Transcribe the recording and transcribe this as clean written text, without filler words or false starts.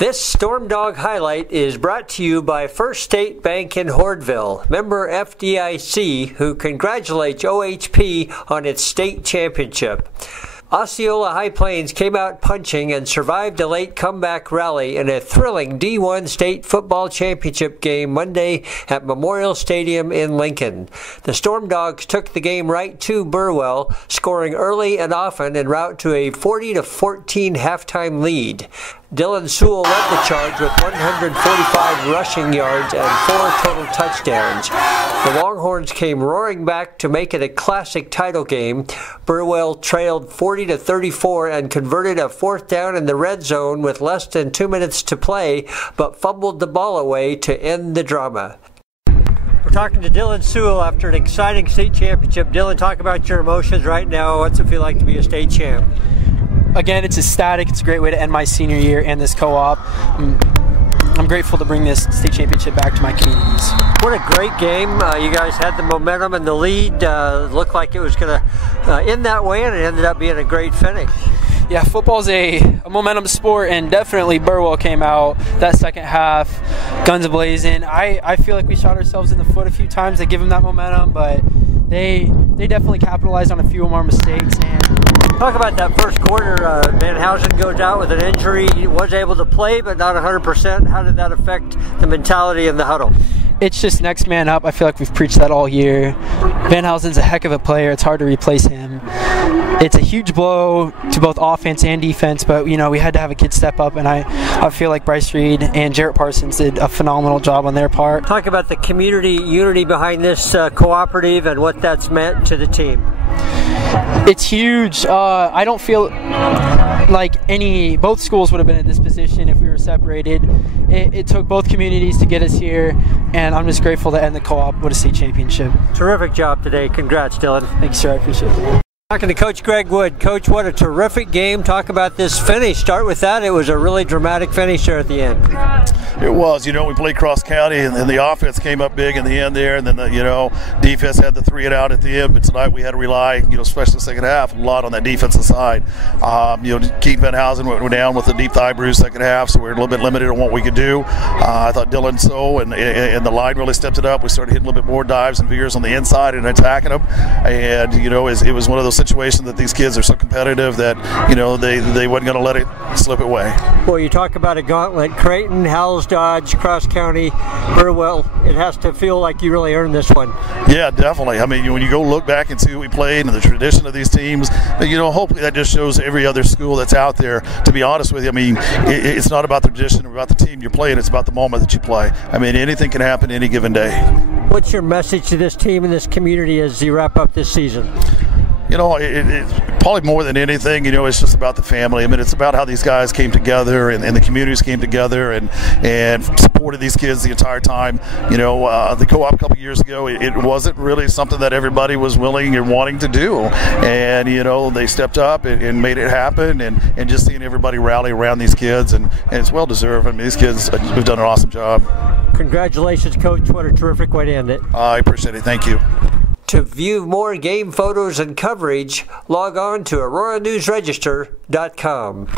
This Stormdog Highlight is brought to you by First State Bank in Hordville, member FDIC, who congratulates OHP on its state championship. Osceola-High Plains came out punching and survived a late comeback rally in a thrilling D1 state football championship game Monday at Memorial Stadium in Lincoln. The Stormdogs took the game right to Burwell, scoring early and often en route to a 40-14 halftime lead. Dylan Sewell led the charge with 145 rushing yards and 4 total touchdowns. The Longhorns came roaring back to make it a classic title game. Burwell trailed 40-34 and converted a 4th down in the red zone with less than 2 minutes to play, but fumbled the ball away to end the drama. We're talking to Dylan Sewell after an exciting state championship. Dylan, talk about your emotions right now. What's it feel like to be a state champ? Again, it's ecstatic. It's a great way to end my senior year and this co-op. I'm grateful to bring this state championship back to my communities. What a great game. You guys had the momentum and the lead. Looked like it was going to end that way, and it ended up being a great finish. Yeah, football's a momentum sport, and definitely Burwell came out that second half, guns a-blazing. I feel like we shot ourselves in the foot a few times to give them that momentum, but they definitely capitalized on a few more mistakes. And talk about that first quarter. Van Housen goes out with an injury. He was able to play, but not 100%. How did that affect the mentality in the huddle? It's just next man up. I feel like we've preached that all year. Van Housen's a heck of a player. It's hard to replace him. It's a huge blow to both offense and defense, but you know, we had to have a kid step up, and I feel like Bryce Reed and Jarrett Parsons did a phenomenal job on their part. Talk about the community unity behind this cooperative and what that's meant to the team. It's huge. I don't feel like both schools would have been in this position if we were separated. It took both communities to get us here, and I'm just grateful to end the co-op with a state championship. Terrific job today. Congrats, Dylan. Thanks, sir. I appreciate it. Talking to Coach Greg Wood. Coach, what a terrific game. Talk about this finish. Start with that. It was a really dramatic finish there at the end. It was. You know, we played cross county, and the offense came up big in the end there, and then the defense had the 3-and-out at the end. But tonight we had to rely, especially the second half, a lot on that defensive side. Keith Van Housen went down with a deep thigh bruise second half, so we were a little bit limited on what we could do. I thought Dylan Sewell and the line really stepped it up. We started hitting a little bit more dives and veers on the inside and attacking them, and it was one of those situations that these kids are so competitive that they wasn't going to let it slip away. Well, you talk about a gauntlet: Creighton, Howells Dodge, Cross County, Burwell. It has to feel like you really earned this one. Yeah, definitely. I mean, when you go look back and see who we played and the tradition of these teams, hopefully that just shows every other school that's out there. To be honest with you, I mean, it's not about the tradition or about the team you're playing. It's about the moment that you play. I mean, anything can happen any given day. What's your message to this team and this community as you wrap up this season? It's probably more than anything, it's just about the family. I mean, it's about how these guys came together and the communities came together and supported these kids the entire time. The co-op a couple years ago, it wasn't really something that everybody was willing or wanting to do. And, they stepped up and made it happen, and just seeing everybody rally around these kids, and it's well-deserved. I mean, these kids have done an awesome job. Congratulations, Coach. What a terrific way to end it. I appreciate it. Thank you. To view more game photos and coverage, log on to AuroraNewsRegister.com.